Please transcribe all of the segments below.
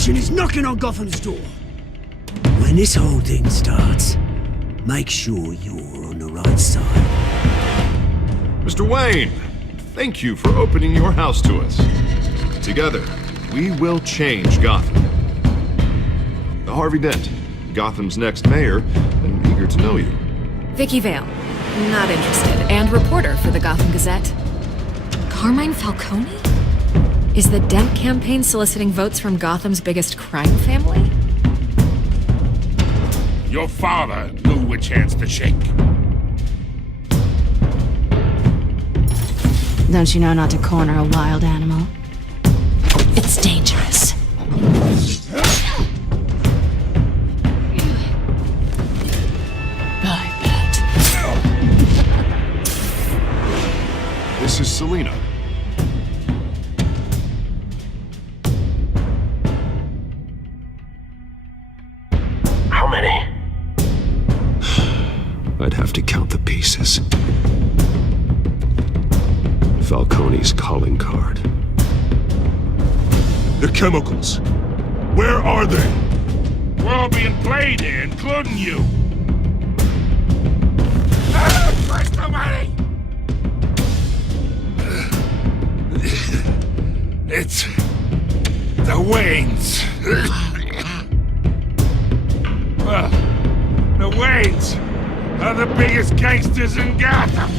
Opposition is knocking on Gotham's door. When this whole thing starts, make sure you're on the right side. Mr. Wayne, thank you for opening your house to us. Together, we will change Gotham. Harvey Dent, Gotham's next mayor, and eager to know you. Vicky Vale. Not interested. And reporter for the Gotham Gazette. Carmine Falcone? Is the Dent campaign soliciting votes from Gotham's biggest crime family? Your father knew which hands to shake. Don't you know not to corner a wild animal? It's dangerous. I bet. This is Selina. How many? I'd have to count the pieces. Falcone's calling card. The chemicals. Where are they? We're all being played here, including you. Where's the money? It's the Waynes. Well, the Waynes are the biggest gangsters in Gotham.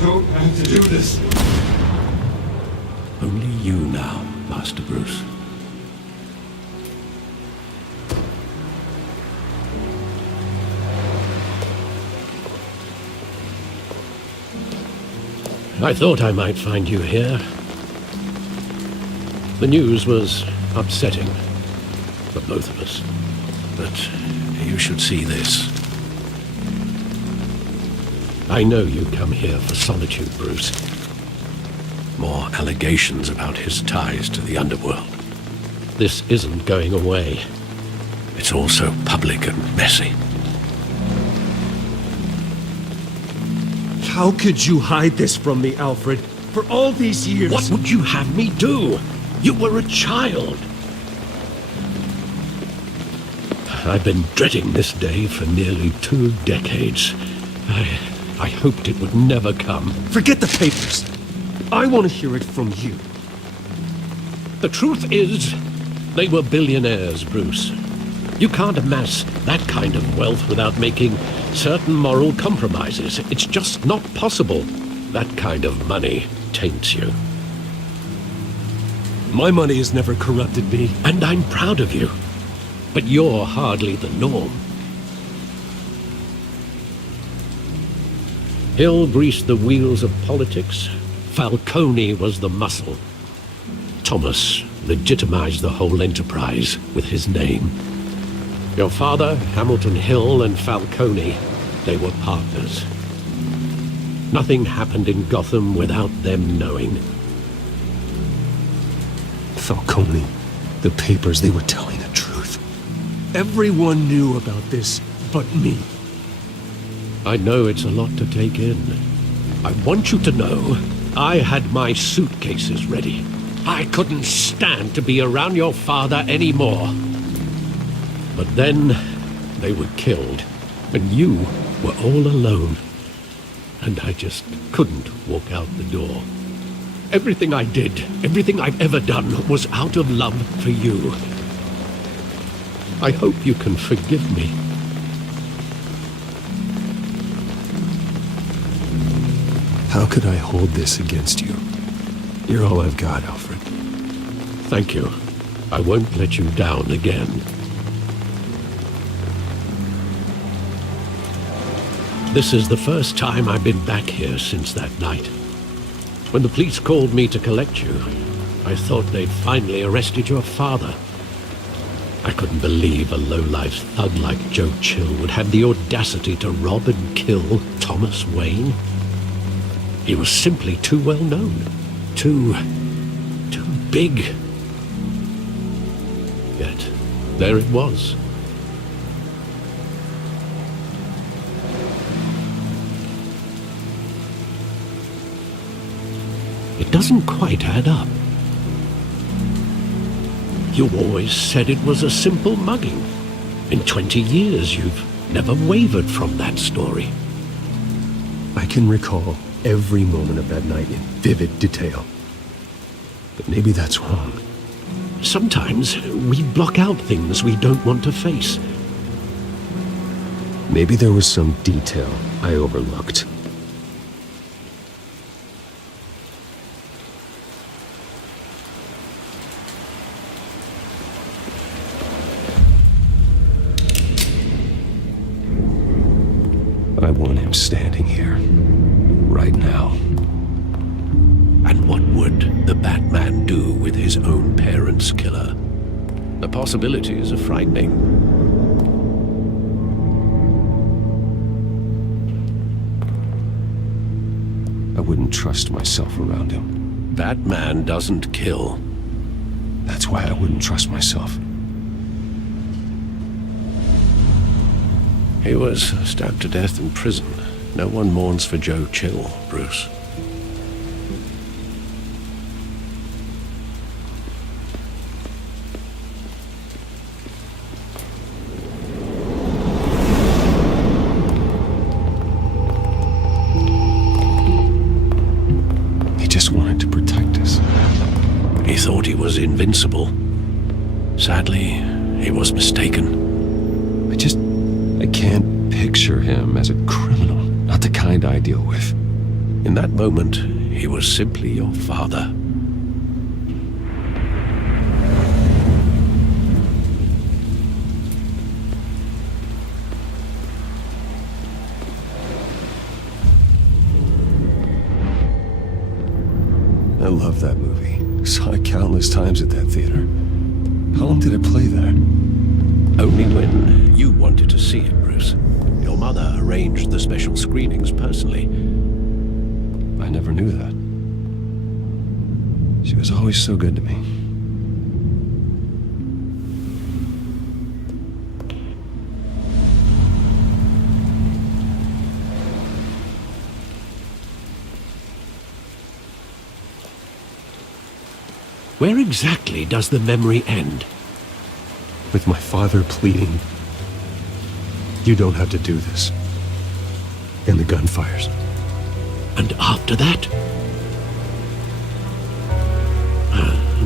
Don't have to do this. Only you now, Master Bruce. I thought I might find you here. The news was upsetting for both of us. But you should see this. I know you come here for solitude, Bruce. More allegations about his ties to the underworld. This isn't going away. It's all so public and messy. How could you hide this from me, Alfred? For all these years... What would you have me do? You were a child. I've been dreading this day for nearly 2 decades. I hoped it would never come. Forget the papers. I want to hear it from you. The truth is, they were billionaires, Bruce. You can't amass that kind of wealth without making certain moral compromises. It's just not possible. That kind of money taints you. My money has never corrupted me. And I'm proud of you. But you're hardly the norm. Hill greased the wheels of politics. Falcone was the muscle. Thomas legitimized the whole enterprise with his name. Your father, Hamilton Hill, and Falcone, they were partners. Nothing happened in Gotham without them knowing. Falcone, the papers, they were telling the truth. Everyone knew about this but me. I know it's a lot to take in. I want you to know, I had my suitcases ready. I couldn't stand to be around your father anymore. But then, they were killed, and you were all alone. And I just couldn't walk out the door. Everything I did, everything I've ever done, was out of love for you. I hope you can forgive me. How could I hold this against you? You're all I've got, Alfred. Thank you. I won't let you down again. This is the first time I've been back here since that night. When the police called me to collect you, I thought they'd finally arrested your father. I couldn't believe a low-life thug like Joe Chill would have the audacity to rob and kill Thomas Wayne. He was simply too well known. Too big. Yet, there it was. It doesn't quite add up. You always said it was a simple mugging. In 20 years, you've never wavered from that story. I can recall every moment of that night in vivid detail. But maybe that's wrong. Sometimes we block out things we don't want to face. Maybe there was some detail I overlooked. I want him standing here, right now. And what would the Batman do with his own parents' killer? The possibilities are frightening. I wouldn't trust myself around him. Batman doesn't kill. That's why I wouldn't trust myself. He was stabbed to death in prison. No one mourns for Joe Chill, Bruce. He just wanted to protect us. He thought he was invincible. Sadly, he was mistaken. I can't picture him as a criminal, not the kind I deal with. In that moment, he was simply your father. I love that movie. Saw it countless times at that theater. How long did it play there? Only when you wanted to see it, Bruce. Your mother arranged the special screenings personally. I never knew that. She was always so good to me. Where exactly does the memory end? With my father pleading, "You don't have to do this." And the gun fires. And after that?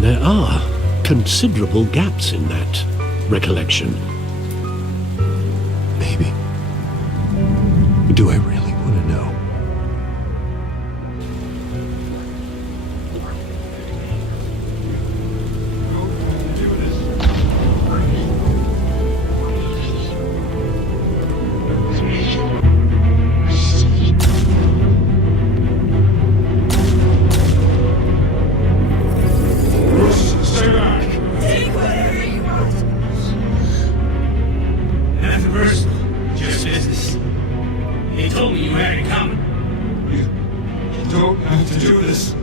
There are considerable gaps in that recollection. Maybe. Do I really want to know? Stay back! Take whatever you want. Nothing personal, just business. He told me you had it coming. You don't have to do this.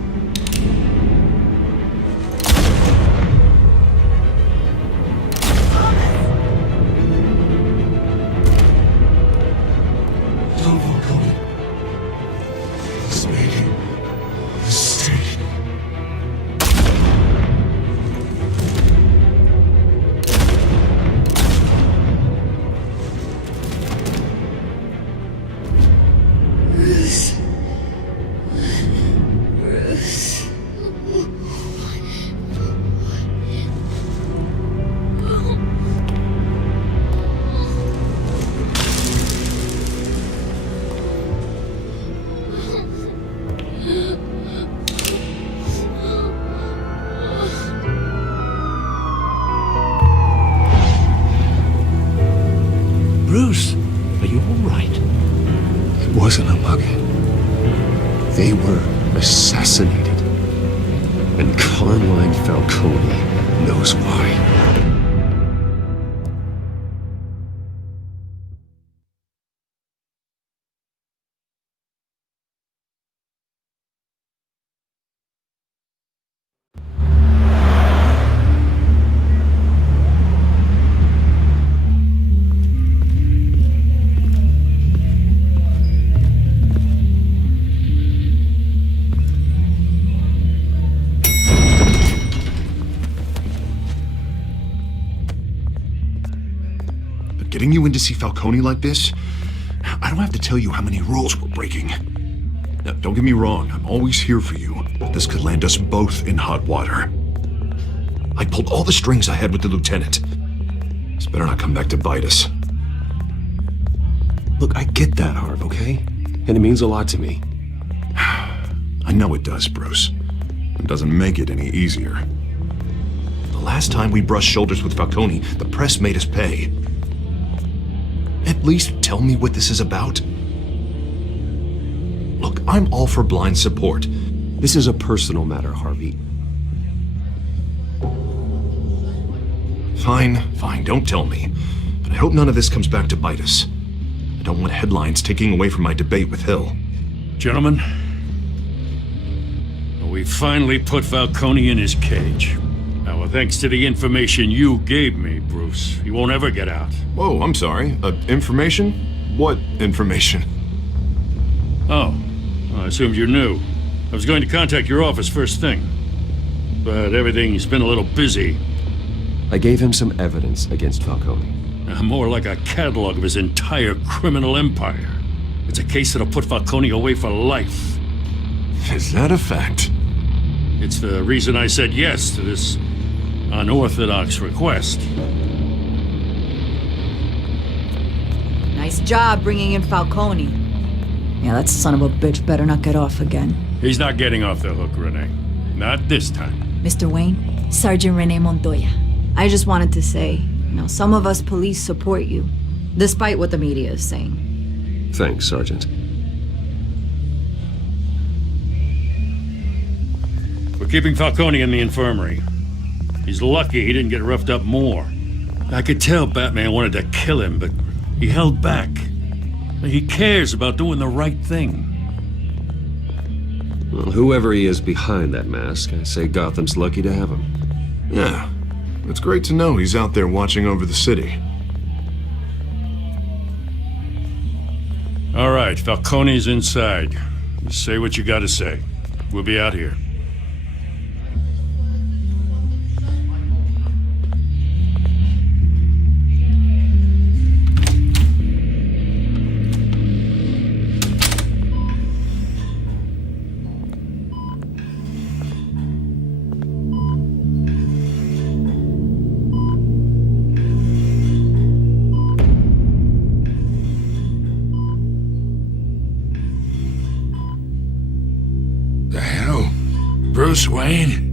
Don't walk away. He's making a mistake. Bruce, are you all right? It wasn't a mugging. They were assassinated. And Carmine Falcone knows why. Getting you in to see Falcone like this? I don't have to tell you how many rules we're breaking. Now, don't get me wrong, I'm always here for you, but this could land us both in hot water. I pulled all the strings I had with the lieutenant. This better not come back to bite us. Look, I get that, Harv, okay? And it means a lot to me. I know it does, Bruce. It doesn't make it any easier. The last time we brushed shoulders with Falcone, the press made us pay. At least tell me what this is about. Look, I'm all for blind support. This is a personal matter, Harvey. Fine, don't tell me. But I hope none of this comes back to bite us. I don't want headlines taking away from my debate with Hill. Gentlemen, we finally put Falcone in his cage. Now, thanks to the information you gave me, Bruce, he won't ever get out. Whoa, I'm sorry. Information? What information? Oh, I assumed you knew. I was going to contact your office first thing. But everything's been a little busy. I gave him some evidence against Falcone. More like a catalog of his entire criminal empire. It's a case that'll put Falcone away for life. Is that a fact? It's the reason I said yes to this unorthodox request. Nice job bringing in Falcone. Yeah, that son of a bitch better not get off again. He's not getting off the hook, Renee. Not this time. Mr. Wayne, Sergeant Renee Montoya. I just wanted to say, some of us police support you, despite what the media is saying. Thanks, Sergeant. We're keeping Falcone in the infirmary. He's lucky he didn't get roughed up more. I could tell Batman wanted to kill him, but he held back. He cares about doing the right thing. Well, whoever he is behind that mask, I say Gotham's lucky to have him. Yeah, it's great to know he's out there watching over the city. All right, Falcone's inside. You say what you gotta say. We'll be out here. Bruce Wayne?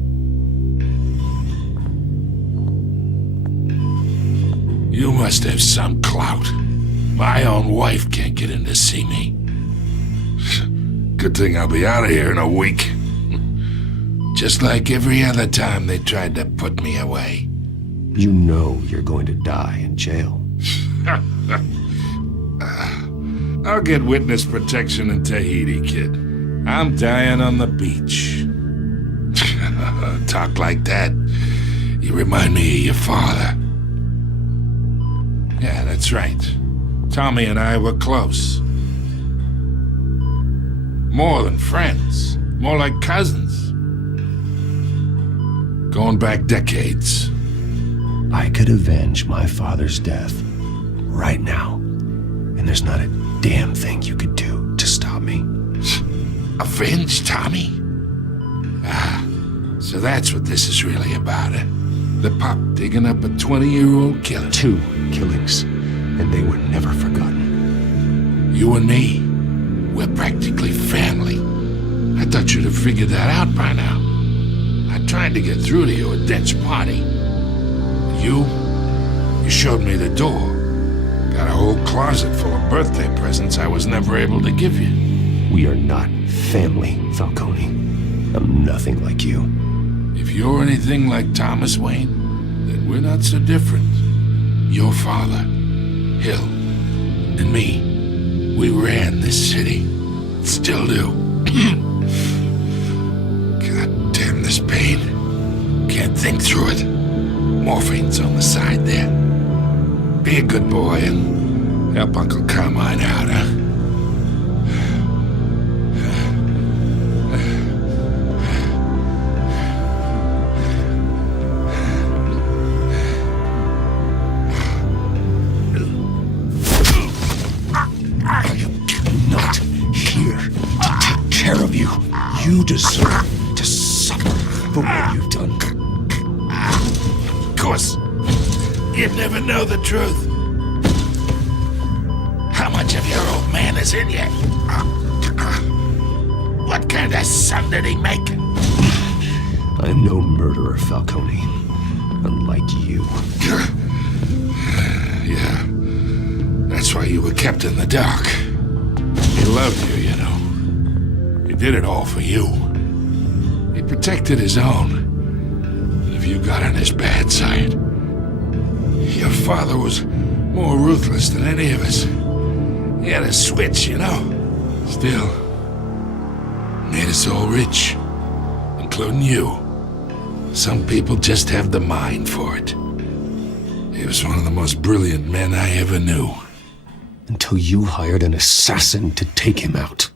You must have some clout. My own wife can't get in to see me. Good thing I'll be out of here in a week. Just like every other time they tried to put me away. You know you're going to die in jail. I'll get witness protection in Tahiti, kid. I'm dying on the beach. Talk like that, you remind me of your father. Yeah, that's right. Tommy and I were close. More than friends. More like cousins. Going back decades. I could avenge my father's death right now. And there's not a damn thing you could do to stop me. Avenge Tommy? Ah, so that's what this is really about, eh? The pup digging up a 20-year-old killer. 2 killings, and they were never forgotten. You and me, we're practically family. I thought you'd have figured that out by now. I tried to get through to you at Dent's party. You showed me the door. Got a whole closet full of birthday presents I was never able to give you. We are not family, Falcone. I'm nothing like you. If you're anything like Thomas Wayne, then we're not so different. Your father, Hill, and me, we ran this city. Still do. God damn this pain. Can't think through it. Morphine's on the side there. Be a good boy and help Uncle Carmine out, huh? Not here to take care of you. You deserve to suffer for what you've done. Of course, you'd never know the truth. How much of your old man is in you? What kind of son did he make? I'm no murderer, Falcone. Unlike you. Yeah. That's why you were kept in the dark. He loved you, you know. He did it all for you. He protected his own. And if you got on his bad side, your father was more ruthless than any of us. He had a switch, you know. Still, made us all rich, including you. Some people just have the mind for it. He was one of the most brilliant men I ever knew. Until you hired an assassin to take him out.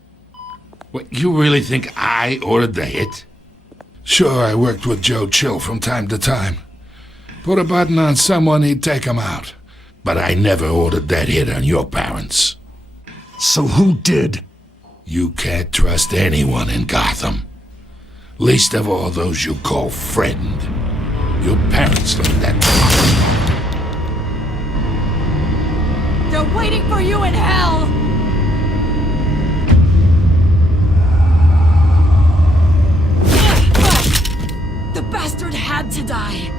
What, you really think I ordered the hit? Sure, I worked with Joe Chill from time to time. Put a button on someone, he'd take him out. But I never ordered that hit on your parents. So who did? You can't trust anyone in Gotham. Least of all those you call friend. Your parents learned that. They're waiting for you in hell! The bastard had to die.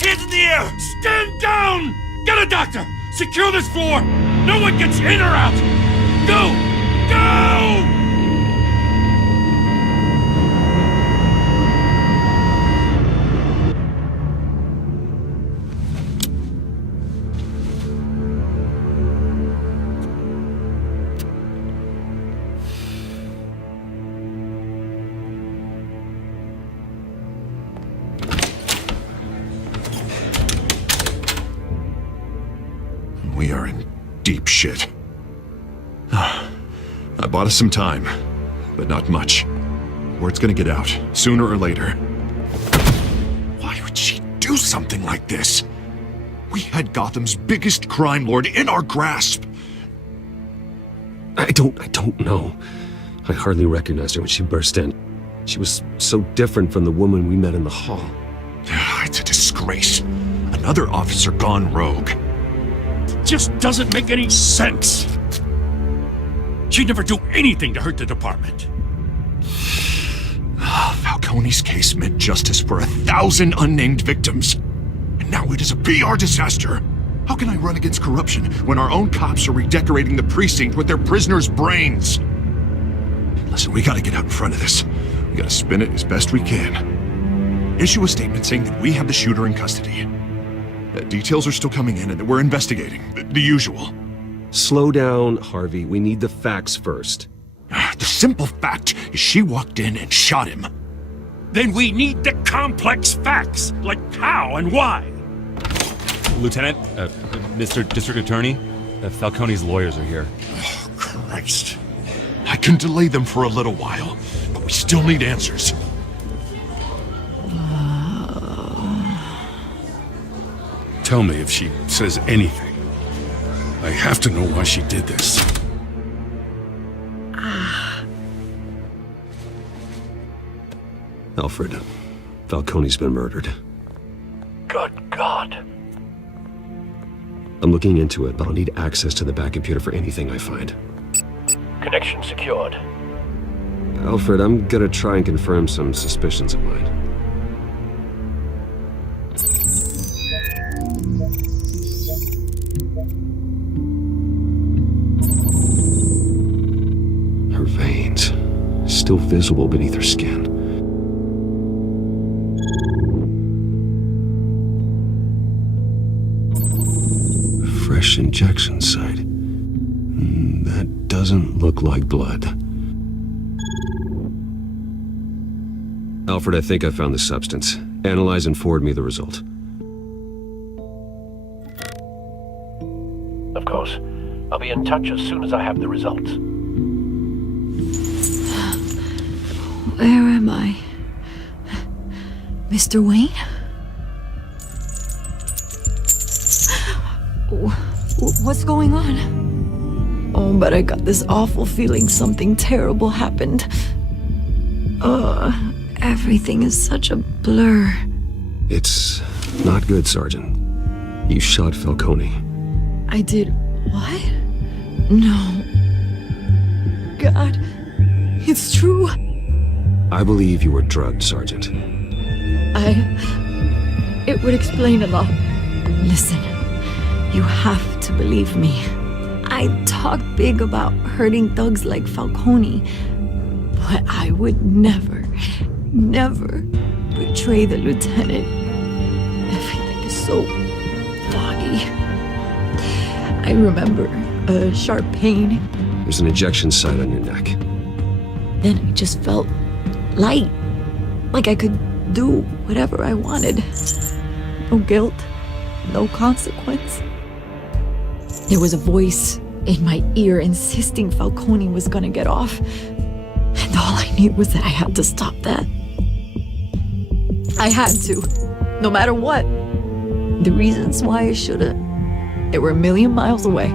Hands in the air! Stand down! Get a doctor! Secure this floor! No one gets in or out! Go! Go! We are in deep shit. I bought us some time, but not much. Word's gonna get out, sooner or later. Why would she do something like this? We had Gotham's biggest crime lord in our grasp. I don't know. I hardly recognized her when she burst in. She was so different from the woman we met in the hall. It's a disgrace. Another officer gone rogue. Just doesn't make any sense. She'd never do anything to hurt the department. Falcone's case meant justice for 1,000 unnamed victims. And now it is a PR disaster. How can I run against corruption when our own cops are redecorating the precinct with their prisoners' brains? Listen, we gotta get out in front of this. We gotta spin it as best we can. Issue a statement saying that we have the shooter in custody. Details are still coming in and that we're investigating. The usual. Slow down, Harvey. We need the facts first. The simple fact is she walked in and shot him. Then we need the complex facts, like how and why. Lieutenant, Mr. District Attorney, Falcone's lawyers are here. Oh, Christ. I can delay them for a little while, but we still need answers. Tell me if she says anything. I have to know why she did this. Alfred, Falcone's been murdered. Good God. I'm looking into it, but I'll need access to the back computer for anything I find. Connection secured. Alfred, I'm gonna try and confirm some suspicions of mine. still visible beneath her skin. Fresh injection site. That doesn't look like blood. Alfred, I think I found the substance. Analyze and forward me the result. Of course. I'll be in touch as soon as I have the results. Where am I? Mr. Wayne? What's going on? Oh, but I got this awful feeling something terrible happened. Everything is such a blur. It's not good, Sergeant. You shot Falcone. I did what? No. God, it's true. I believe you were drugged, Sergeant. It would explain a lot. Listen, you have to believe me. I talk big about hurting thugs like Falcone, but I would never betray the lieutenant. Everything is so foggy. I remember a sharp pain. There's an injection site on your neck. Then I just felt light, like I could do whatever I wanted. No guilt, no consequence. There was a voice in my ear insisting Falcone was gonna get off. And all I knew was that I had to stop that. I had to, no matter what. The reasons why I should've, they were a million miles away.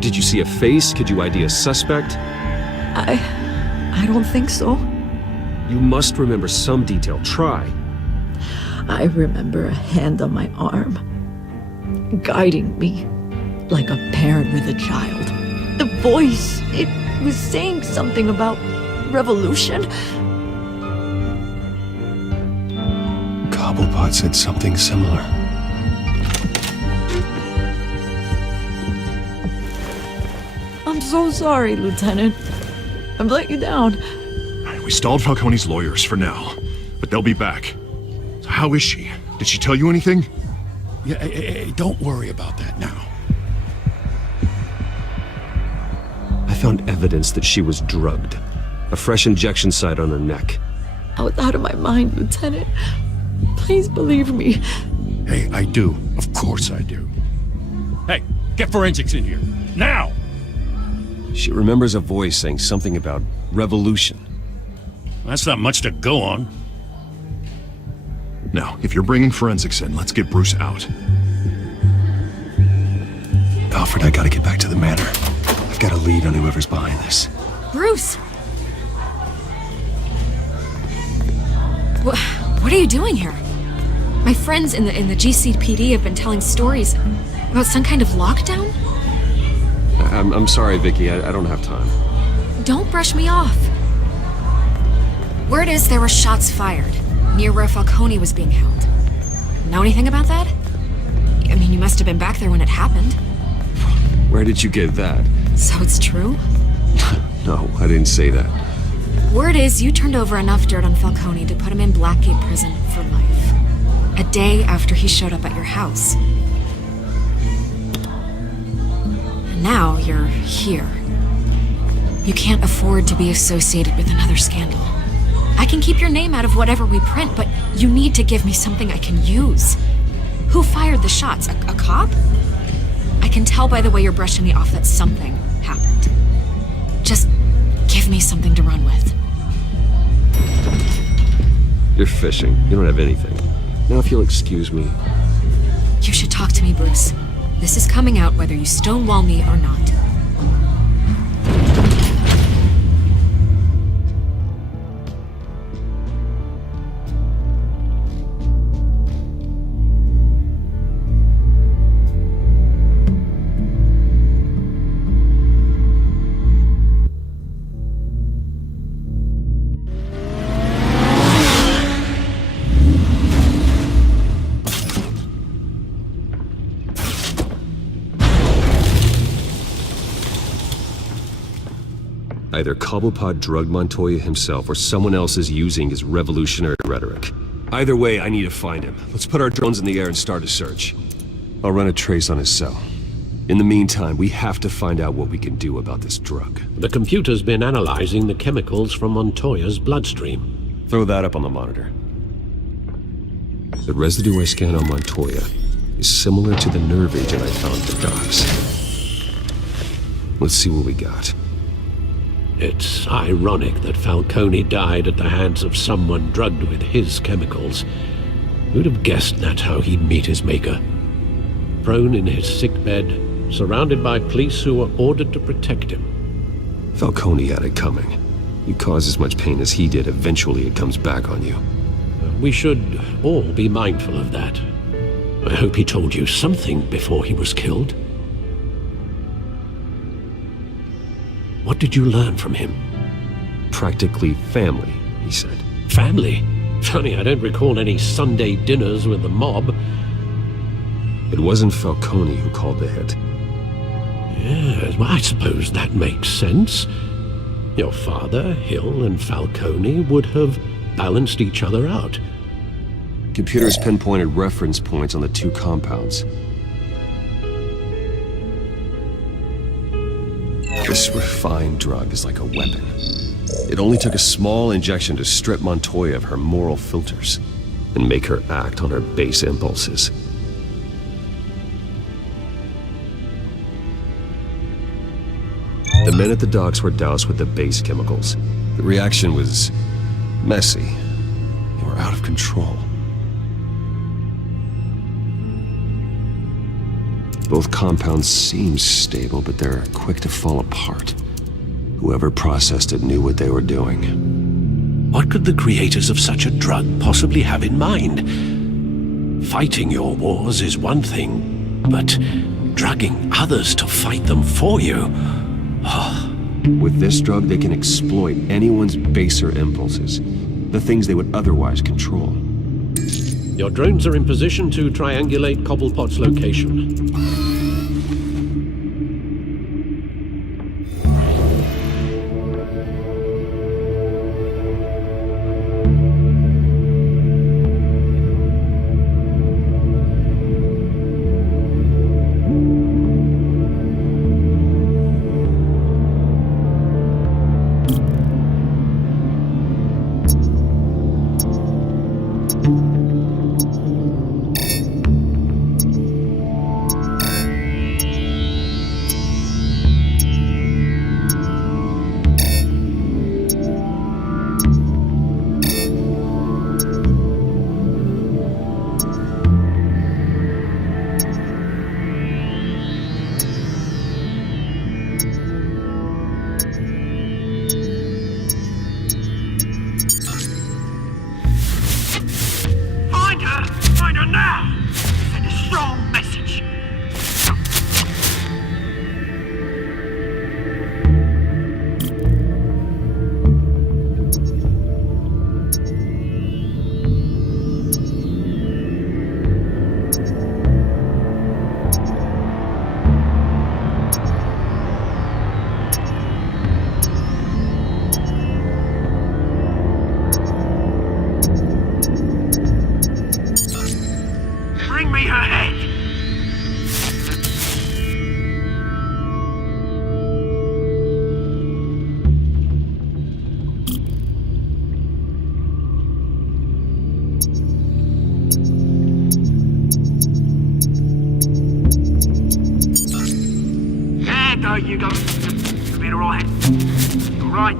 Did you see a face? Could you ID a suspect? I don't think so. You must remember some detail. Try. I remember a hand on my arm, guiding me like a parent with a child. The voice, it was saying something about revolution. Cobblepot said something similar. I'm so sorry, Lieutenant. I've let you down. We stalled Falcone's lawyers for now, but they'll be back. So how is she? Did she tell you anything? Yeah, hey, don't worry about that now. I found evidence that she was drugged. A fresh injection site on her neck. I was out of my mind, Lieutenant. Please believe me. Hey, I do. Of course I do. Hey, get forensics in here. Now! She remembers a voice saying something about revolution. That's not much to go on. Now, if you're bringing forensics in, let's get Bruce out. Alfred, I gotta get back to the manor. I've got a lead on whoever's behind this. Bruce! What are you doing here? My friends in the GCPD have been telling stories about some kind of lockdown? I'm sorry, Vicky. I don't have time. Don't brush me off. Word is there were shots fired near where Falcone was being held. Know anything about that? I mean, you must have been back there when it happened. Where did you get that? So it's true? No, I didn't say that. Word is you turned over enough dirt on Falcone to put him in Blackgate Prison for life. A day after he showed up at your house. And now you're here. You can't afford to be associated with another scandal. I can keep your name out of whatever we print, but you need to give me something I can use. Who fired the shots? A cop? I can tell by the way you're brushing me off that something happened. Just give me something to run with. You're fishing. You don't have anything. Now, if you'll excuse me. You should talk to me, Bruce. This is coming out whether you stonewall me or not. Either Cobblepot drugged Montoya himself or someone else is using his revolutionary rhetoric. Either way, I need to find him. Let's put our drones in the air and start a search. I'll run a trace on his cell. In the meantime, we have to find out what we can do about this drug. The computer's been analyzing the chemicals from Montoya's bloodstream. Throw that up on the monitor. The residue I scan on Montoya is similar to the nerve agent I found at the docks. Let's see what we got. It's ironic that Falcone died at the hands of someone drugged with his chemicals. Who'd have guessed that's how he'd meet his maker? Prone in his sickbed, surrounded by police who were ordered to protect him. Falcone had it coming. You cause as much pain as he did, eventually it comes back on you. We should all be mindful of that. I hope he told you something before he was killed. What did you learn from him? Practically family, he said. Family? Funny, I don't recall any Sunday dinners with the mob. It wasn't Falcone who called the hit. Yes, well, I suppose that makes sense. Your father, Hill, and Falcone would have balanced each other out. Computers pinpointed reference points on the two compounds. This refined drug is like a weapon. It only took a small injection to strip Montoya of her moral filters and make her act on her base impulses. The men at the docks were doused with the base chemicals. The reaction was messy. They were out of control. Both compounds seem stable, but they're quick to fall apart. Whoever processed it knew what they were doing. What could the creators of such a drug possibly have in mind? Fighting your wars is one thing, but drugging others to fight them for you? With this drug, they can exploit anyone's baser impulses, the things they would otherwise control. Your drones are in position to triangulate Cobblepot's location. Find her now! Send a strong message! Bring me her head! Yeah, go, you go. You'll be alright. Alright.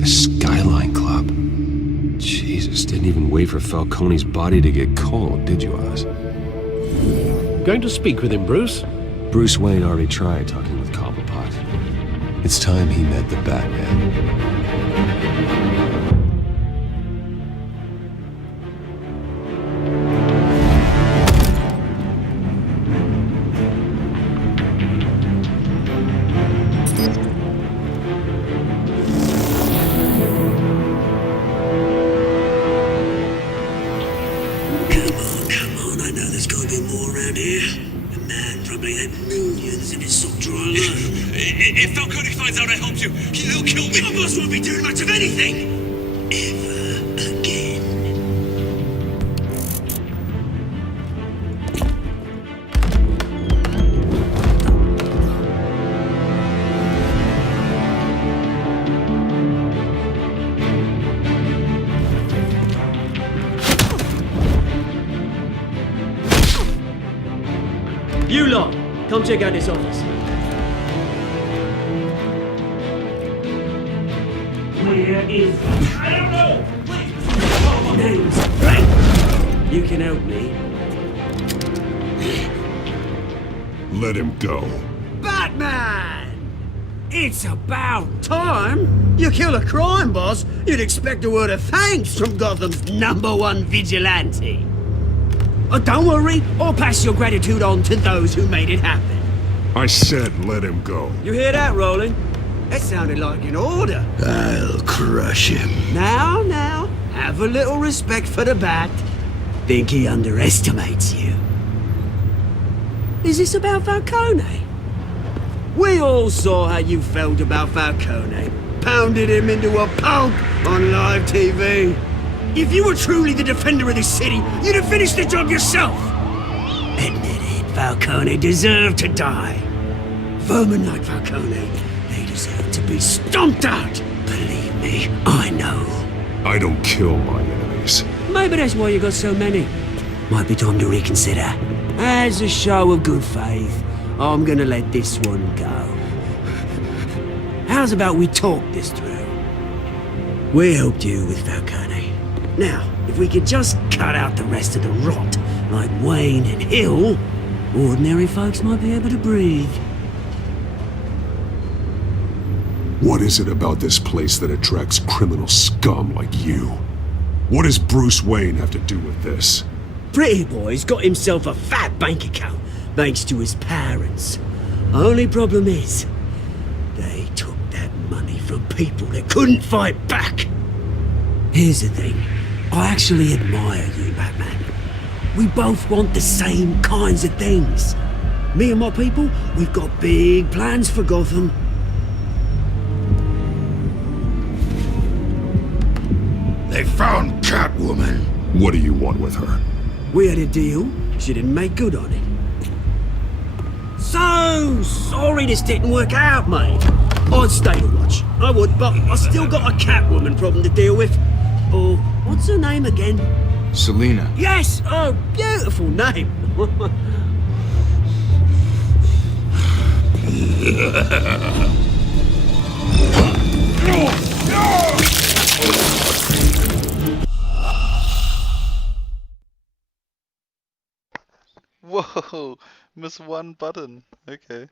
The Skyline Club. Jesus, didn't even wait for Falcone's body to get cold, did you, Oz? Going to speak with him, Bruce? Bruce Wayne already tried talking with Cobblepot. It's time he met the Batman. I know there's got to be more around here. The man probably had millions in his soft dry alone. If Falcone finds out I helped you, he'll kill me. Your boss won't be doing much of anything. Ever again. You lot, come check out this office. Where is he? I don't know! Please! Name's Frank! You can help me. Let him go. Batman! It's about time! You kill a crime boss, you'd expect a word of thanks from Gotham's #1 vigilante. Oh, don't worry, I'll pass your gratitude on to those who made it happen. I said let him go. You hear that, Roland? That sounded like an order. I'll crush him. Now, have a little respect for the Bat. Think he underestimates you. Is this about Falcone? We all saw how you felt about Falcone. Pounded him into a pulp on live TV. If you were truly the defender of this city, you'd have finished the job yourself. Admit it, Falcone deserved to die. Vermin like Falcone, they deserve to be stomped out. Believe me, I know. I don't kill my enemies. Maybe that's why you got so many. Might be time to reconsider. As a show of good faith, I'm gonna let this one go. How's about we talk this through? We helped you with Falcone. Now, if we could just cut out the rest of the rot, like Wayne and Hill, ordinary folks might be able to breathe. What is it about this place that attracts criminal scum like you? What does Bruce Wayne have to do with this? Pretty Boy's got himself a fat bank account, thanks to his parents. Only problem is, they took that money from people that couldn't fight back. Here's the thing. I actually admire you, Batman. We both want the same kinds of things. Me and my people, we've got big plans for Gotham. They found Catwoman. What do you want with her? We had a deal. She didn't make good on it. So sorry this didn't work out, mate. I'd stay to watch. I would, but I still got a Catwoman problem to deal with. Oh, what's her name again? Selina. Yes! Oh, beautiful name. Whoa, miss one button. Okay.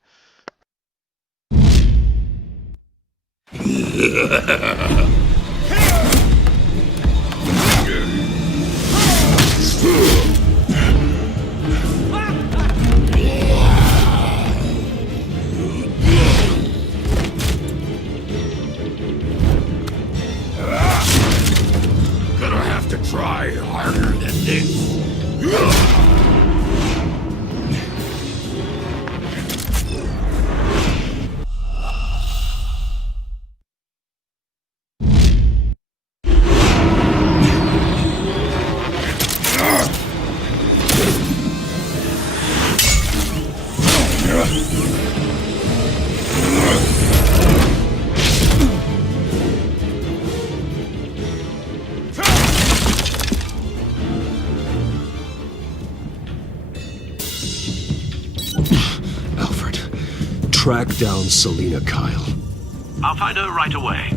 Gonna have to try harder than this. Track down Selina Kyle. I'll find her right away.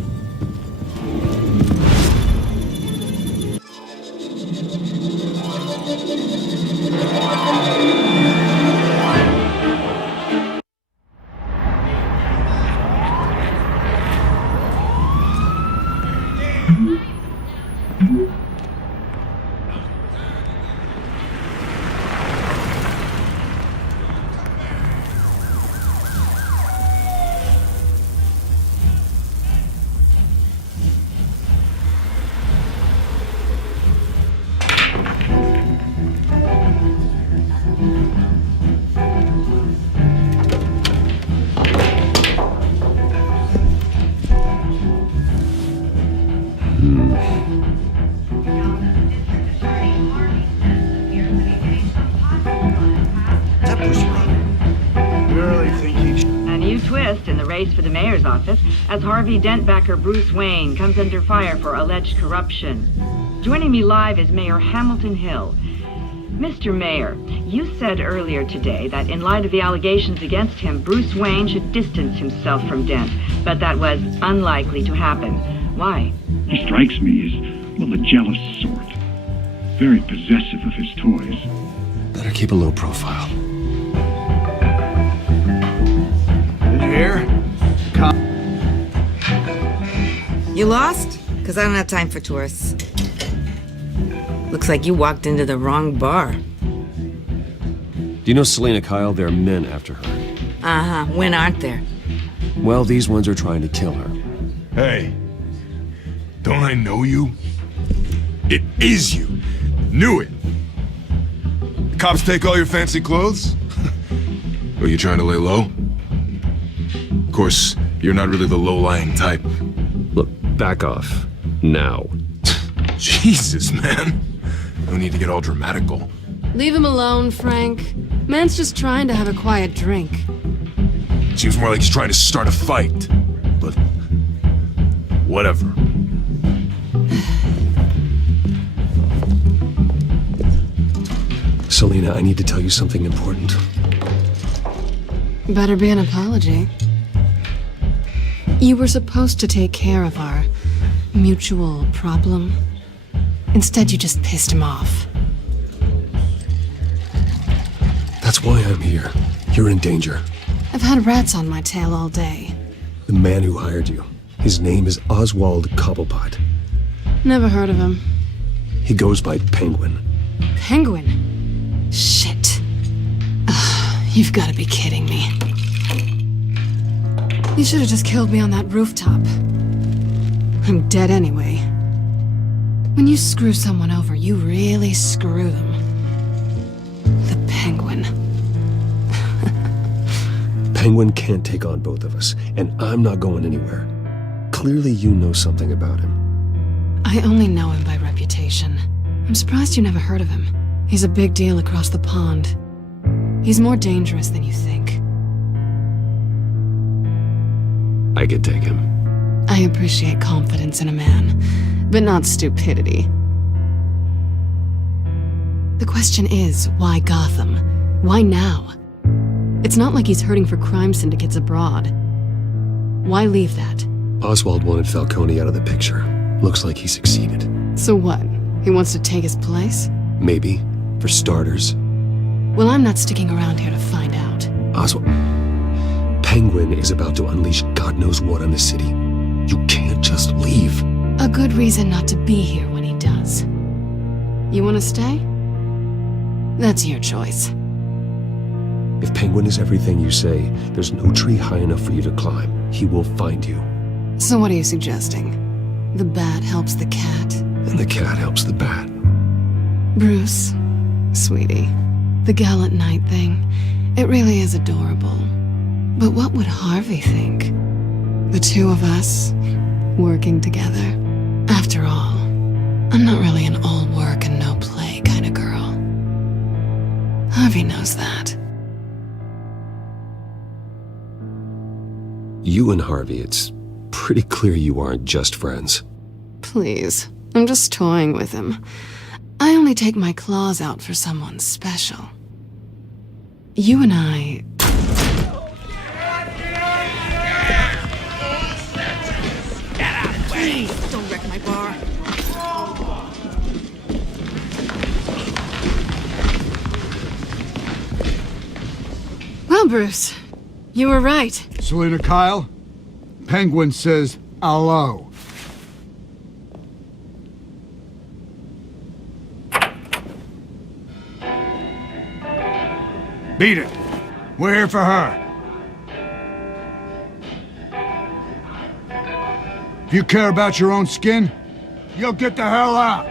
race for the mayor's office as Harvey Dent backer Bruce Wayne comes under fire for alleged corruption. Joining me live is Mayor Hamilton Hill. Mr. Mayor, you said earlier today that in light of the allegations against him, Bruce Wayne should distance himself from Dent, but that was unlikely to happen. Why? He strikes me as, well, a jealous sort. Very possessive of his toys. Better keep a low profile. Here? You lost? Because I don't have time for tourists. Looks like you walked into the wrong bar. Do you know Selena Kyle? There are men after her. Uh-huh. When aren't there? Well, these ones are trying to kill her. Hey, don't I know you? It is you. Knew it. The cops take all your fancy clothes? Are you trying to lay low? Of course, you're not really the low-lying type. Look, back off. Now. Jesus, man. No need to get all dramatical. Leave him alone, Frank. Man's just trying to have a quiet drink. Seems more like he's trying to start a fight. But... whatever. Selena, I need to tell you something important. Better be an apology. You were supposed to take care of our mutual problem. Instead, you just pissed him off. That's why I'm here. You're in danger. I've had rats on my tail all day. The man who hired you. His name is Oswald Cobblepot. Never heard of him. He goes by Penguin. Penguin? Shit. Ugh, you've got to be kidding me. You should have just killed me on that rooftop. I'm dead anyway. When you screw someone over, you really screw them. The Penguin. Penguin can't take on both of us, and I'm not going anywhere. Clearly you know something about him. I only know him by reputation. I'm surprised you never heard of him. He's a big deal across the pond. He's more dangerous than you think. I could take him. I appreciate confidence in a man, but not stupidity. The question is, why Gotham? Why now? It's not like he's hurting for crime syndicates abroad. Why leave that? Oswald wanted Falcone out of the picture. Looks like he succeeded. So what? He wants to take his place? Maybe. For starters. Well, I'm not sticking around here to find out. Oswald... Penguin is about to unleash God knows what on the city. You can't just leave. A good reason not to be here when he does. You want to stay? That's your choice. If Penguin is everything you say, there's no tree high enough for you to climb. He will find you. So what are you suggesting? The bat helps the cat? And the cat helps the bat. Bruce, sweetie, the gallant knight thing, it really is adorable. But what would Harvey think? The two of us, working together. After all, I'm not really an all work and no play kind of girl. Harvey knows that. You and Harvey, it's pretty clear you aren't just friends. Please, I'm just toying with him. I only take my claws out for someone special. You and I... Please, don't wreck my bar. Well, Bruce, you were right. Selena Kyle, Penguin says hello. Beat it. We're here for her. If you care about your own skin, you'll get the hell out.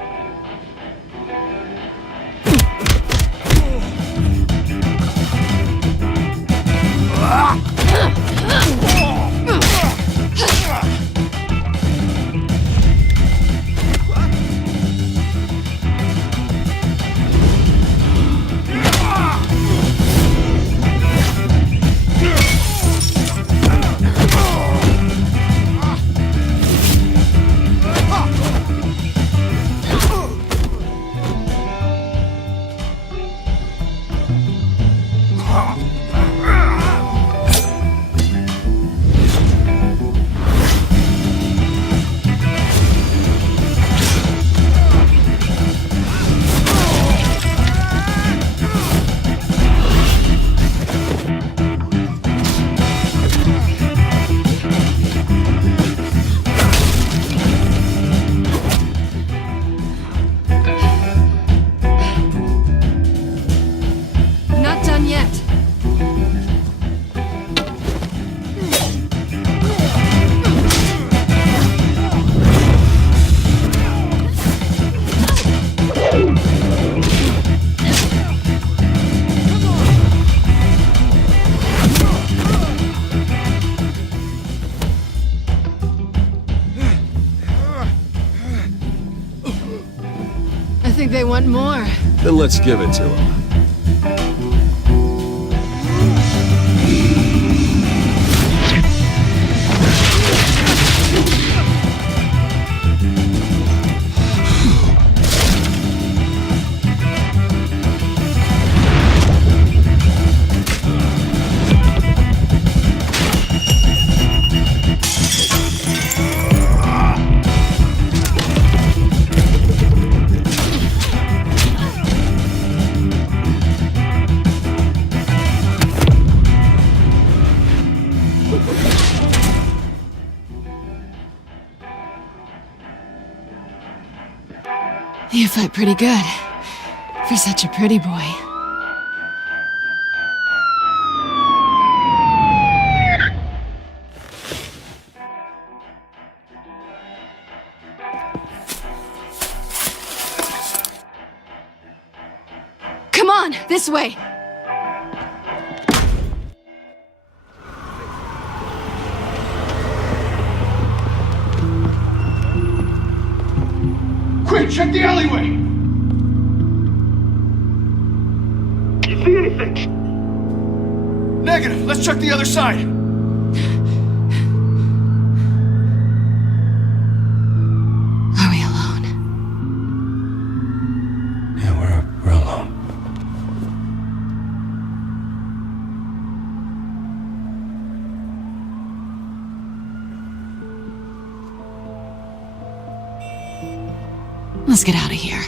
done yet. I think they want more. Then let's give it to them. You fight pretty good. For such a pretty boy. Come on, this way! Quick, check the alleyway! You see anything? Negative. Let's check the other side. Are we alone? Yeah, we're alone. Let's get out of here.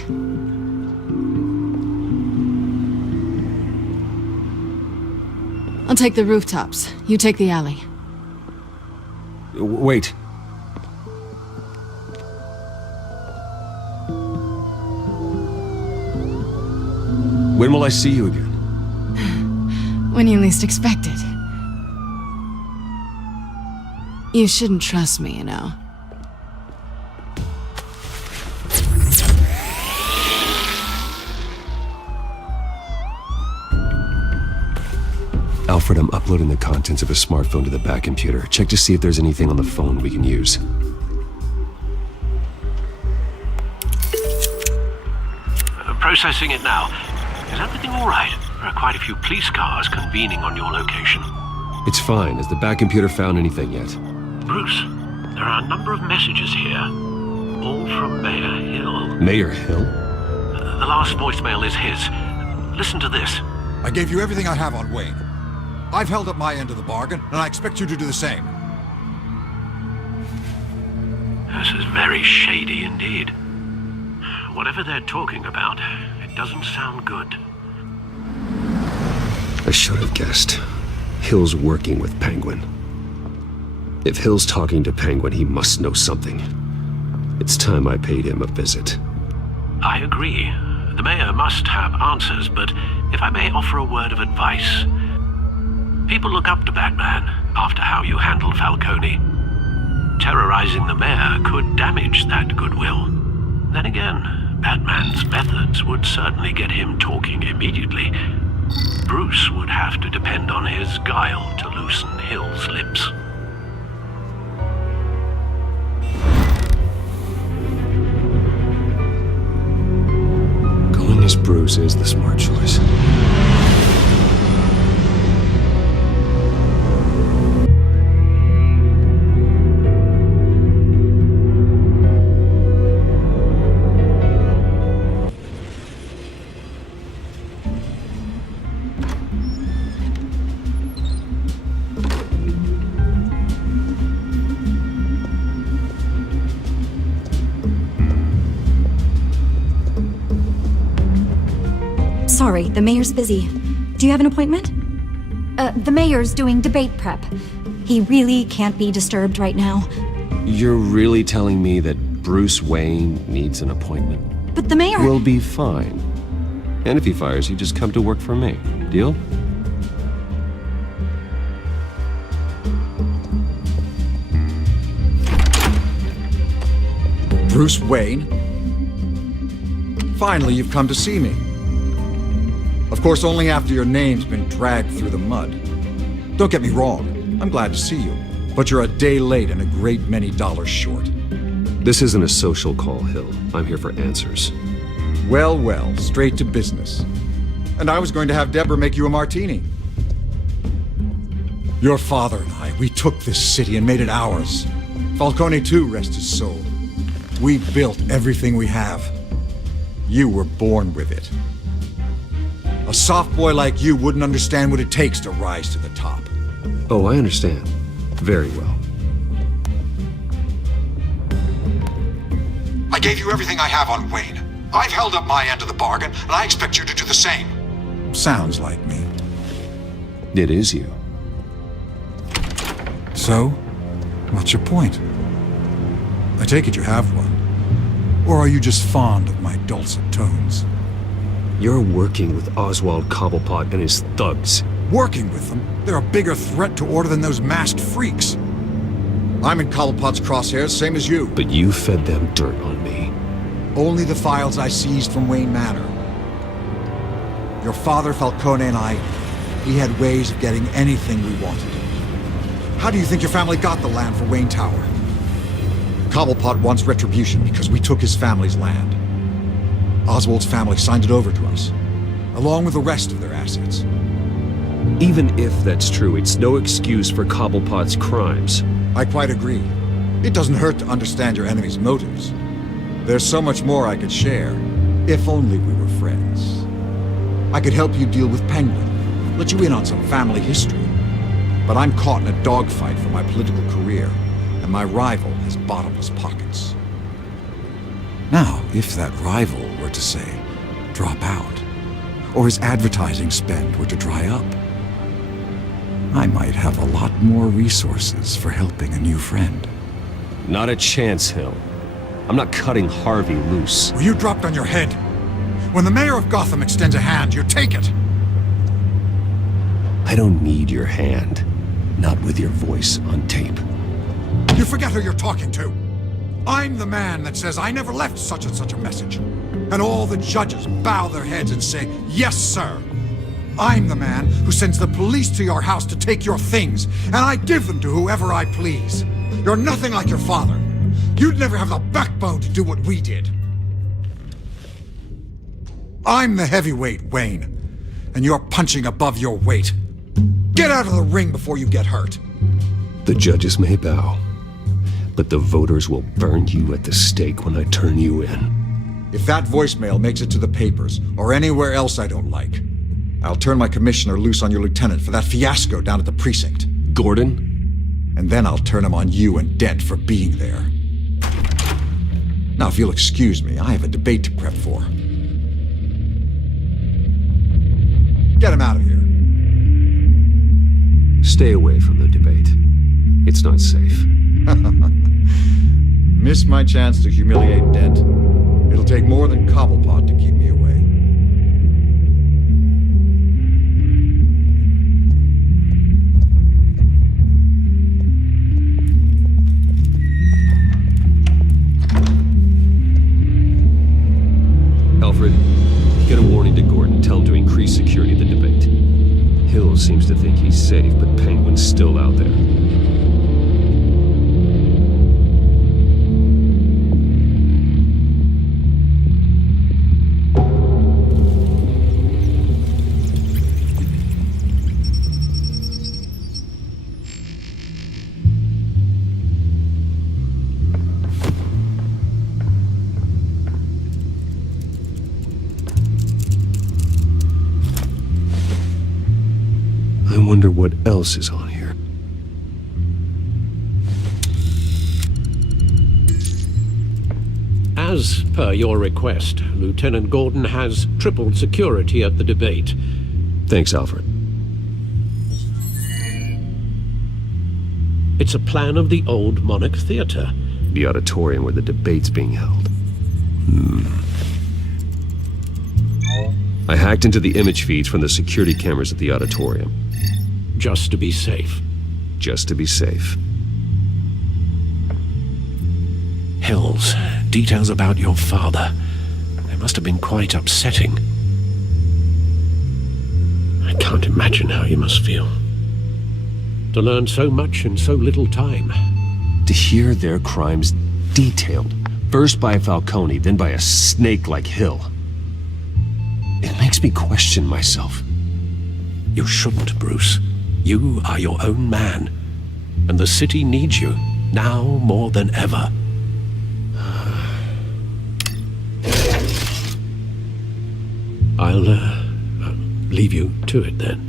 I'll take the rooftops. You take the alley. Wait. When will I see you again? When you least expect it. You shouldn't trust me, you know. Alfred, I'm uploading the contents of a smartphone to the back computer. Check to see if there's anything on the phone we can use. Processing it now. Is everything all right? There are quite a few police cars convening on your location. It's fine. Has the back computer found anything yet? Bruce, there are a number of messages here. All from Mayor Hill. Mayor Hill? The last voicemail is his. Listen to this. I gave you everything I have on Wayne. I've held up my end of the bargain, and I expect you to do the same. This is very shady indeed. Whatever they're talking about, it doesn't sound good. I should have guessed. Hill's working with Penguin. If Hill's talking to Penguin, he must know something. It's time I paid him a visit. I agree. The mayor must have answers, but if I may offer a word of advice. People look up to Batman after how you handled Falcone. Terrorizing the mayor could damage that goodwill. Then again, Batman's methods would certainly get him talking immediately. Bruce would have to depend on his guile to loosen Hill's lips. Going as Bruce is the smart choice. Sorry, the mayor's busy. Do you have an appointment? The mayor's doing debate prep. He really can't be disturbed right now. You're really telling me that Bruce Wayne needs an appointment? But the mayor... We'll be fine. And if he fires you, just come to work for me. Deal? Bruce Wayne? Finally, you've come to see me. Of course, only after your name's been dragged through the mud. Don't get me wrong, I'm glad to see you, but you're a day late and a great many dollars short. This isn't a social call, Hill. I'm here for answers. Well, well, straight to business. And I was going to have Deborah make you a martini. Your father and I, we took this city and made it ours. Falcone too, rest his soul. We built everything we have. You were born with it. A soft boy like you wouldn't understand what it takes to rise to the top. Oh, I understand. Very well. I gave you everything I have on Wayne. I've held up my end of the bargain, and I expect you to do the same. Sounds like me. It is you. So, what's your point? I take it you have one. Or are you just fond of my dulcet tones? You're working with Oswald Cobblepot and his thugs. Working with them? They're a bigger threat to order than those masked freaks. I'm in Cobblepot's crosshairs, same as you. But you fed them dirt on me. Only the files I seized from Wayne Manor. Your father, Falcone, and I, he had ways of getting anything we wanted. How do you think your family got the land for Wayne Tower? Cobblepot wants retribution because we took his family's land. Oswald's family signed it over to us, along with the rest of their assets. Even if that's true, it's no excuse for Cobblepot's crimes. I quite agree. It doesn't hurt to understand your enemy's motives. There's so much more I could share, if only we were friends. I could help you deal with Penguin, let you in on some family history. But I'm caught in a dogfight for my political career, and my rival has bottomless pockets. Now, if that rival were to say, drop out, or his advertising spend were to dry up, I might have a lot more resources for helping a new friend. Not a chance, Hill. I'm not cutting Harvey loose. Were you dropped on your head? When the mayor of Gotham extends a hand, you take it! I don't need your hand. Not with your voice on tape. You forget who you're talking to. I'm the man that says I never left such and such a message. And all the judges bow their heads and say, yes, sir. I'm the man who sends the police to your house to take your things, and I give them to whoever I please. You're nothing like your father. You'd never have the backbone to do what we did. I'm the heavyweight, Wayne, and you're punching above your weight. Get out of the ring before you get hurt. The judges may bow, but the voters will burn you at the stake when I turn you in. If that voicemail makes it to the papers, or anywhere else I don't like, I'll turn my commissioner loose on your lieutenant for that fiasco down at the precinct. Gordon? And then I'll turn him on you and Dent for being there. Now, if you'll excuse me, I have a debate to prep for. Get him out of here. Stay away from the debate. It's not safe. Missed my chance to humiliate Dent. It'll take more than Cobblepot to keep me away. Alfred, get a warning to Gordon. Tell him to increase security at the debate. Hill seems to think he's safe, but Penguin's still out there. I wonder what else is on here. As per your request, Lieutenant Gordon has tripled security at the debate. Thanks, Alfred. It's a plan of the old Monarch Theater. The auditorium where the debate's being held. I hacked into the image feeds from the security cameras at the auditorium. Just to be safe. Just to be safe. Hills, details about your father. They must have been quite upsetting. I can't imagine how you must feel. To learn so much in so little time. To hear their crimes detailed, first by Falcone, then by a snake like Hill. It makes me question myself. You shouldn't, Bruce. You are your own man. And the city needs you, now more than ever. I'll leave you to it then.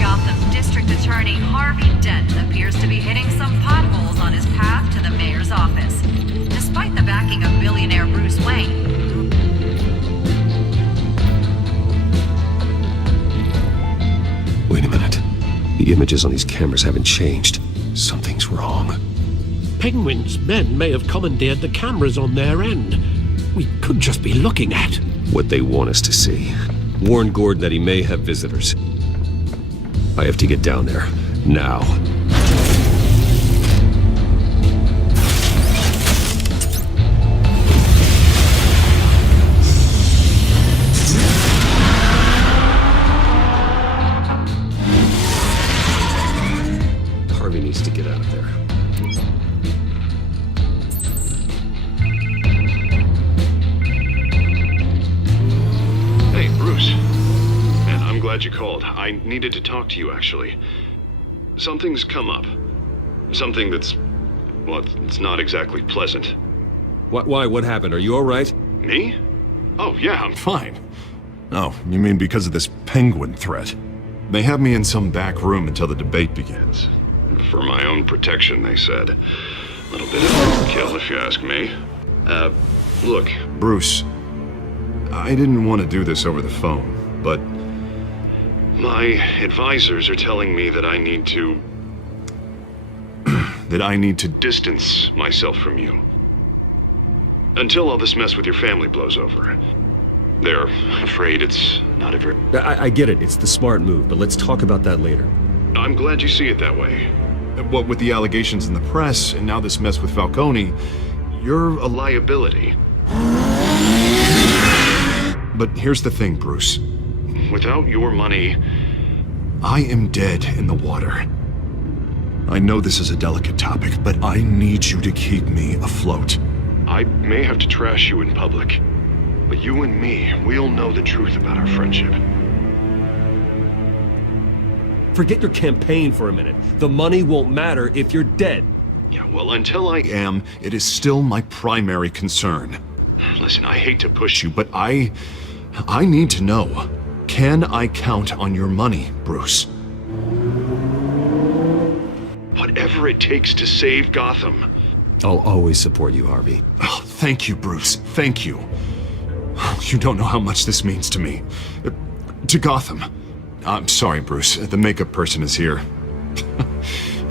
Gotham District Attorney Harvey Dent appears to be hitting some potholes on his path to the mayor's office, despite the backing of billionaire Bruce Wayne. Wait a minute. The images on these cameras haven't changed. Something's wrong. Penguin's men may have commandeered the cameras on their end. We could just be looking at what they want us to see. Warn Gordon that he may have visitors. I have to get down there. Now. Harvey needs to get out of there. Glad you called. I needed to talk to you, actually. Something's come up. Something that's... well, it's not exactly pleasant. Why? What happened? Are you alright? Me? Oh, yeah, I'm fine. Oh, you mean because of this penguin threat? They have me in some back room until the debate begins. For my own protection, they said. A little bit of overkill, if you ask me. Look, Bruce. I didn't want to do this over the phone, but... my advisors are telling me that I need to... that I need to distance myself from you. Until all this mess with your family blows over. They're afraid it's not a very... I get it. It's the smart move, but let's talk about that later. I'm glad you see it that way. What with the allegations in the press, and now this mess with Falcone, you're a liability. But here's the thing, Bruce. Without your money, I am dead in the water. I know this is a delicate topic, but I need you to keep me afloat. I may have to trash you in public, but you and me, we'll know the truth about our friendship. Forget your campaign for a minute. The money won't matter if you're dead. Yeah, well, until I am, it is still my primary concern. Listen, I hate to push you, but I need to know. Can I count on your money, Bruce? Whatever it takes to save Gotham. I'll always support you, Harvey. Oh, thank you, Bruce. Thank you. You don't know how much this means to me. To Gotham. I'm sorry, Bruce. The makeup person is here.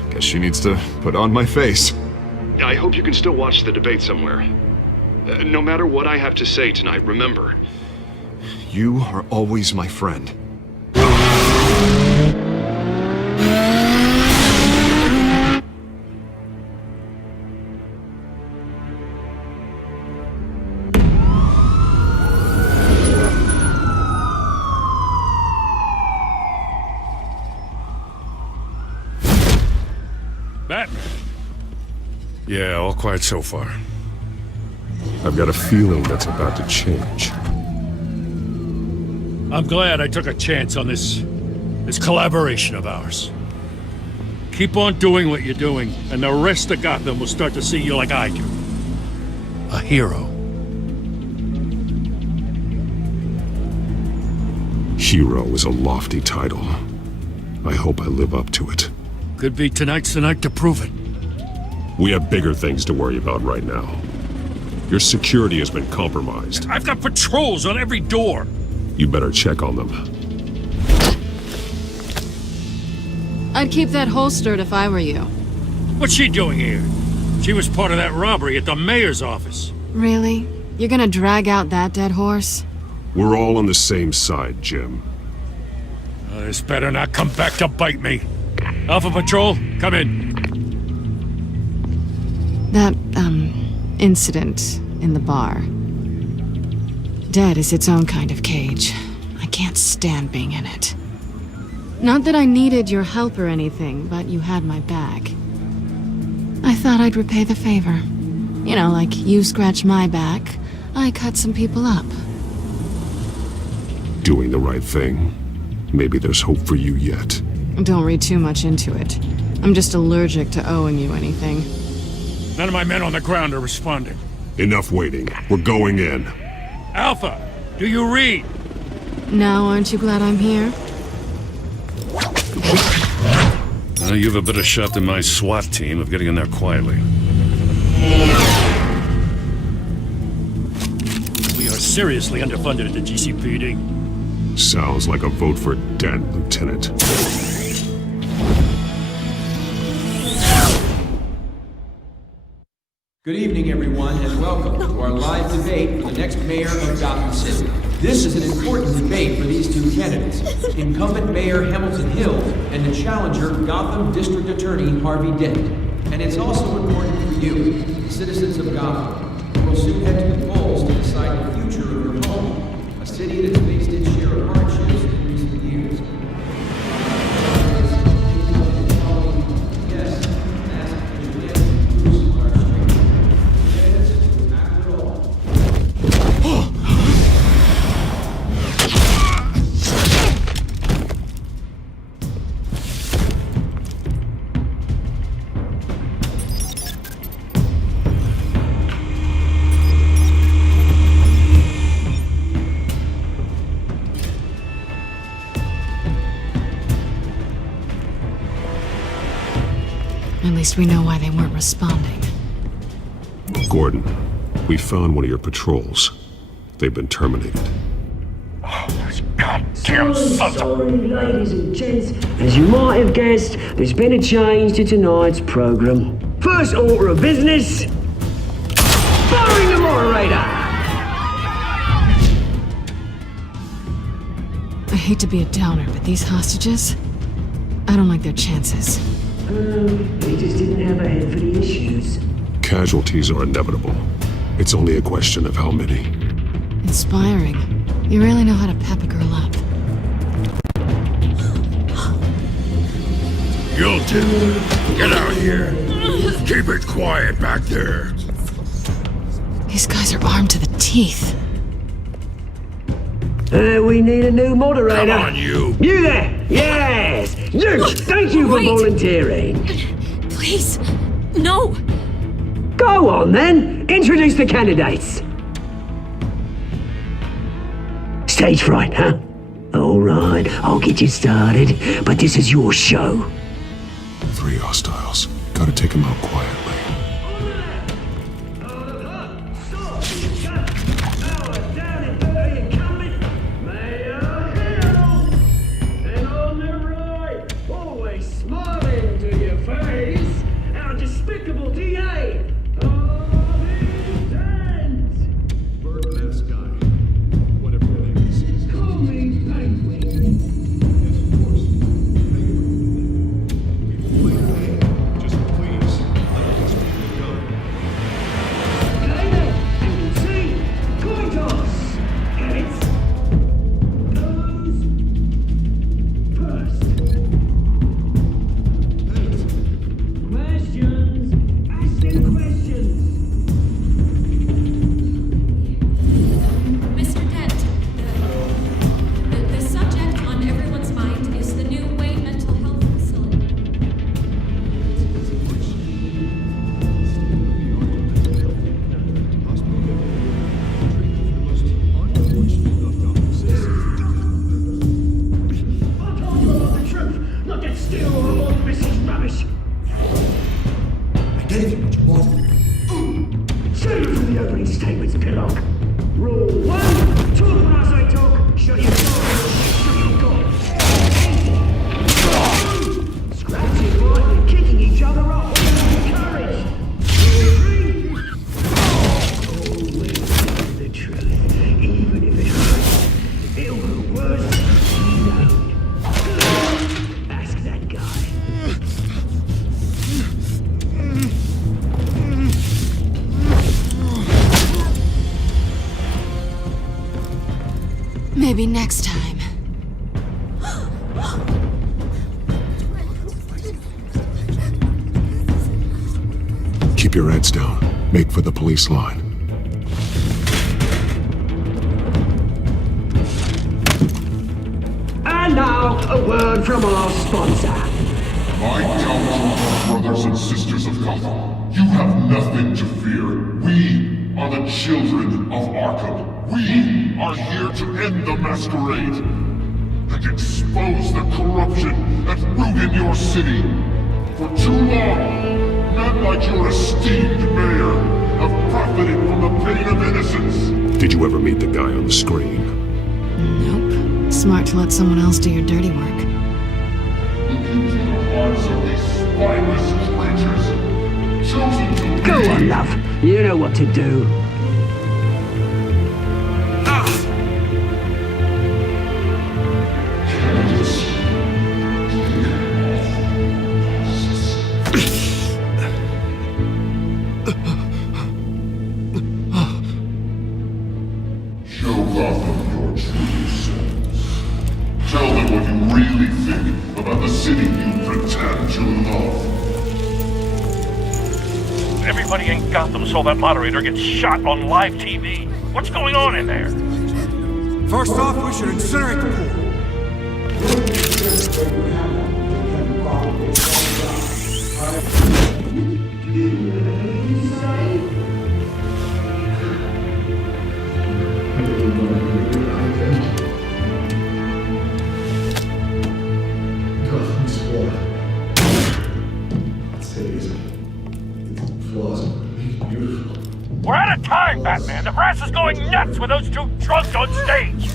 Guess she needs to put on my face. I hope you can still watch the debate somewhere. No matter what I have to say tonight, remember, you are always my friend. Batman. Yeah, all quiet so far. I've got a feeling that's about to change. I'm glad I took a chance on this collaboration of ours. Keep on doing what you're doing, and the rest of Gotham will start to see you like I do. A hero. Hero is a lofty title. I hope I live up to it. Could be tonight's the night to prove it. We have bigger things to worry about right now. Your security has been compromised. I've got patrols on every door. You better check on them. I'd keep that holstered if I were you. What's she doing here? She was part of that robbery at the mayor's office. Really? You're gonna drag out that dead horse? We're all on the same side, Jim. This better not come back to bite me. Alpha Patrol, come in. That, incident in the bar. Dead is its own kind of cage. I can't stand being in it. Not that I needed your help or anything, but you had my back. I thought I'd repay the favor. You know, like you scratch my back, I cut some people up. Doing the right thing. Maybe there's hope for you yet. Don't read too much into it. I'm just allergic to owing you anything. None of my men on the ground are responding. Enough waiting. We're going in. Alpha, do you read? Now, aren't you glad I'm here? You have a better shot than my SWAT team of getting in there quietly. We are seriously underfunded at the GCPD. Sounds like a vote for Dent, Lieutenant. Good evening, everyone, and welcome to our live debate for the next mayor of Gotham City. This is an important debate for these two candidates, incumbent Mayor Hamilton Hill and the challenger Gotham District Attorney Harvey Dent. And it's also important for you, the citizens of Gotham, who will soon head to the polls to decide the future of your home, a city that's faced its share of hardships in recent years. At least we know why they weren't responding. Gordon, we found one of your patrols. They've been terminated. Damn sorry, ladies and gents. As you might have guessed, there's been a change to tonight's program. First order of business, firing the moderator. I hate to be a downer, but these hostages, I don't like their chances. They just didn't have a head for the issues. Casualties are inevitable. It's only a question of how many. Inspiring. You really know how to pep a girl up. You'll do. Get out here. Keep it quiet back there. These guys are armed to the teeth. We need a new moderator. Come on, you. You there! Yes! You! Thank you for volunteering. Please, no. Go on then. Introduce the candidates. Stage fright, huh? All right, I'll get you started, but this is your show. 3 hostiles. Gotta take them out quietly. Maybe next time. Keep your heads down. Make for the police line. And now, a word from our sponsor. My Telltale brothers and sisters of Gotham, you have nothing to fear. We are the children of Arkham. We are here to end the masquerade and expose the corruption that rooted your city. For too long, men like your esteemed mayor have profited from the pain of innocence. Did you ever meet the guy on the screen? Nope. Smart to let someone else do your dirty work. Look into the hearts of these spineless creatures, chosen to Go on, love. You know what to do. Show Gotham your true selves. Tell them what you really think about the city you pretend to love. Everybody in Gotham saw that moderator get shot on live TV. What's going on in there? First off, we should incinerate the pool. We're out of time, Batman. The press is going nuts with those two drunks on stage.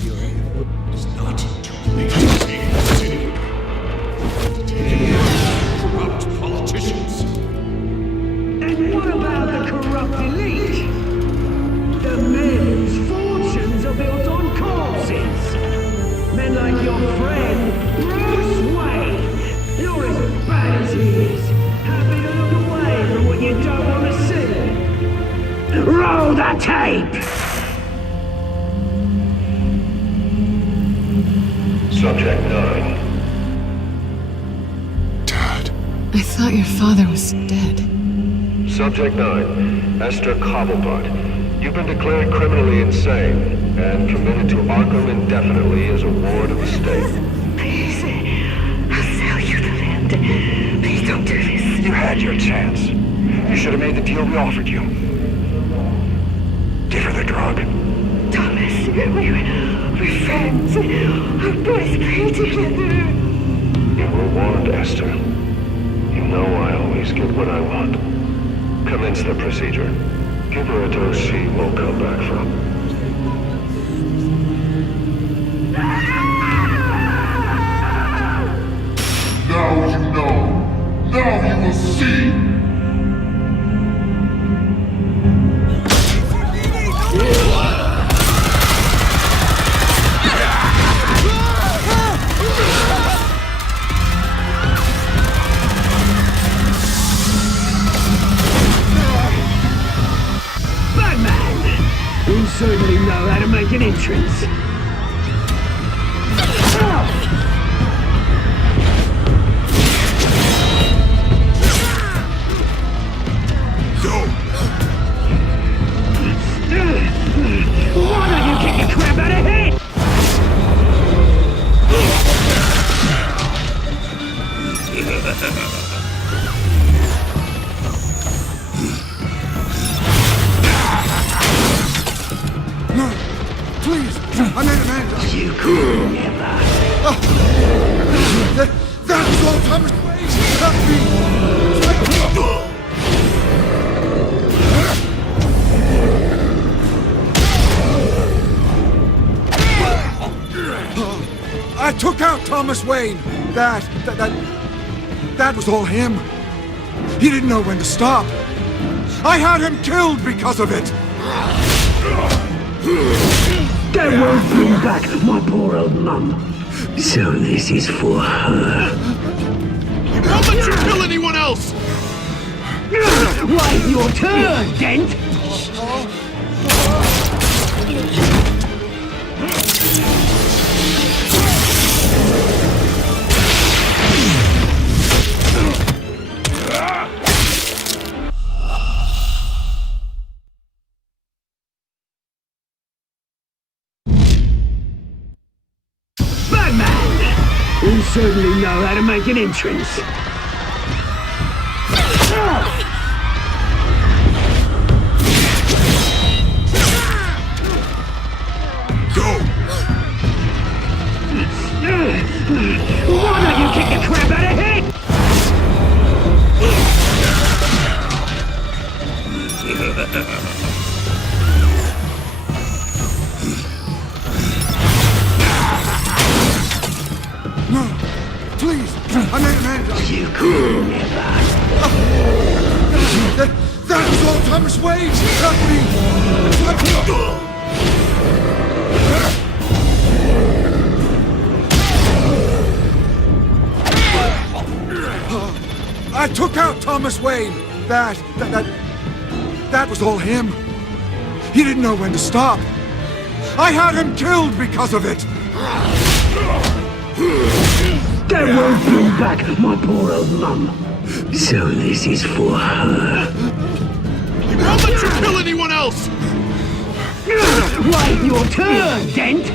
It's not to make a city. Corrupt politicians. And what about the corrupt elite? The men whose fortunes are built on corpses. Men like your friend, Bruce Wayne. You're as bad as he is. Happy to look away from what you don't want to see. Roll the tape! Subject 9. I thought your father was dead. Subject 9, Esther Cobblepot. You've been declared criminally insane and committed to Arkham indefinitely as a ward of the state. Please, I'll sell you the land. Please don't do this. You had your chance. You should have made the deal we offered you. Give her the drug. Thomas, we're friends. Our boys play together. You were warned, Esther. You know I always get what I want. Commence the procedure. Give her a dose she won't come back from. Now you know. Now you will see. You certainly know how to make an entrance. Why don't you get your crap out of here? No, please, I made a man. You could never. That was all Thomas Wayne. Help me. I took out Thomas Wayne. That was all him. He didn't know when to stop. I had him killed because of it. That won't bring back my poor old mum. So this is for her. Don't let you kill anyone else! Wait your turn, Dent! certainly know how to make an entrance. Go! Why don't you kick the crap out of him? No, please, I made an end. You could never. That was all Thomas Wayne. I took out Thomas Wayne. That was all him. He didn't know when to stop. I had him killed because of it. That won't bring back my poor old mum. So this is for her. He won't let you kill anyone else! Wait your turn, Dent!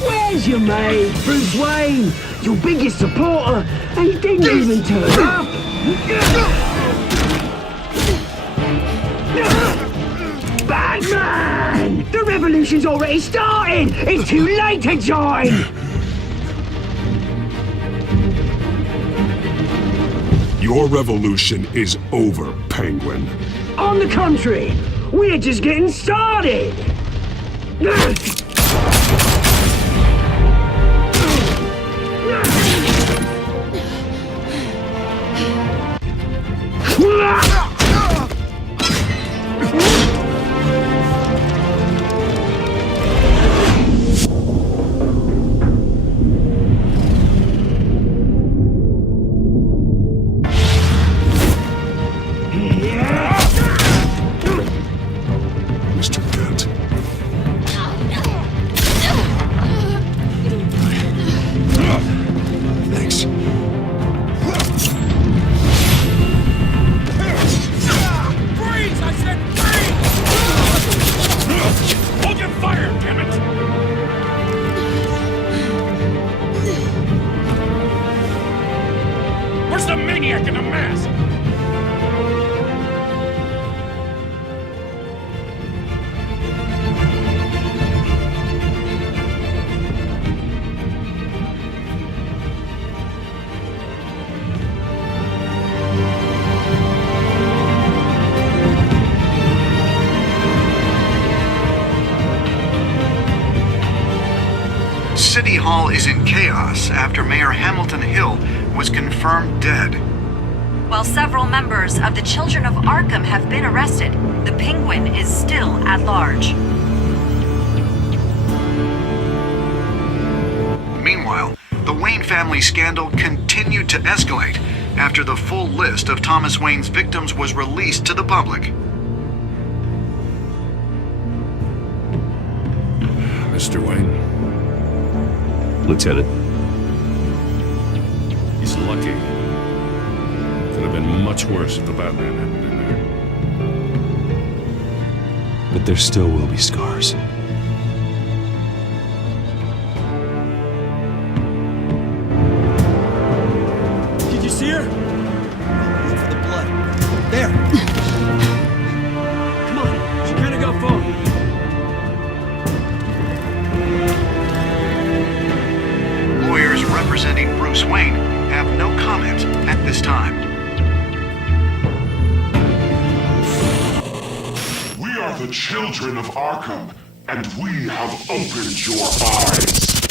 Where's your mate, Bruce Wayne? Your biggest supporter, and he didn't even turn up! Batman! The revolution's already started! It's too late to join! Your revolution is over, Penguin. On the contrary, we're just getting started! Mr. Dent. Thanks. Freeze! I said freeze! Hold your fire, damn it! Where's the maniac in the mask? City Hall is in chaos after Mayor Hamilton Hill was confirmed dead. While several members of the Children of Arkham have been arrested, the Penguin is still at large. Meanwhile, the Wayne family scandal continued to escalate after the full list of Thomas Wayne's victims was released to the public. Mr. Wayne. Lieutenant. He's lucky. Could have been much worse if the Batman hadn't been there. But there still will be scars. Did you see her? Look for the blood. There. Come on, she can't have got far. Lawyers representing Bruce Wayne have no comment at this time. We are the children of Arkham, and we have opened your eyes.